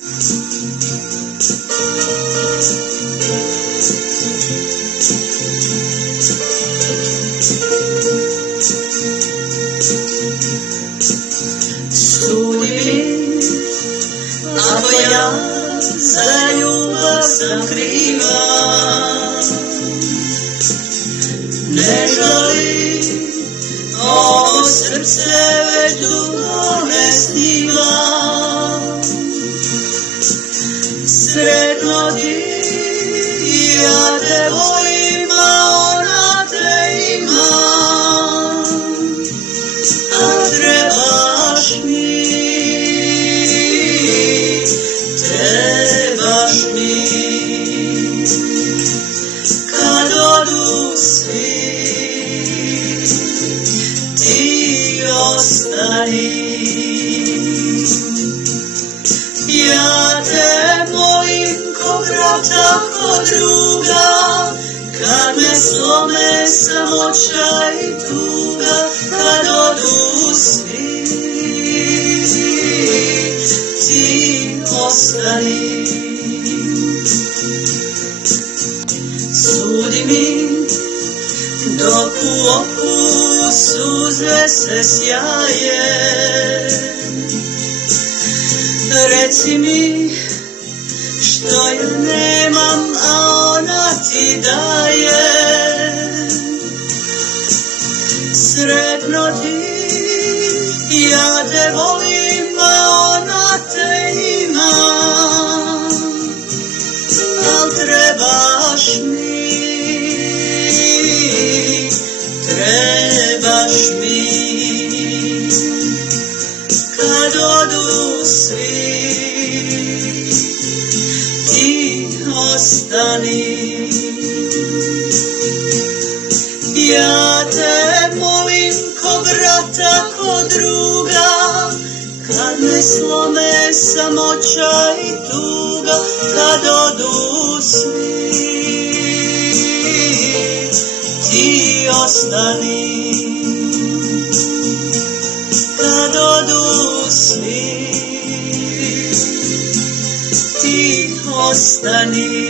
Sudi mi, ako ja za ljubav sam kriva, ne žalim, ovo srce već dugo ne sniva. Sretno ti, ja te volim, a ona te ima, a trebaš mi, kad odu svi, ti ostani. Ja te molim ko brata, ko druga, kad me slome samoća i tuga, kad odu svi, ti ostani. Sudi mi, dok u oku suze se sjaje, reci mi što ja nemam, a ona ti daje. Sretno ti, ja te volim, a ona te ima, al trebaš mi, kad odu svi, ti ostani. Ja te molim ko brata, ko druga, kad me slome samoća i tuga, kad odu svi, ti ostani. Kad odu svi, ti ostani.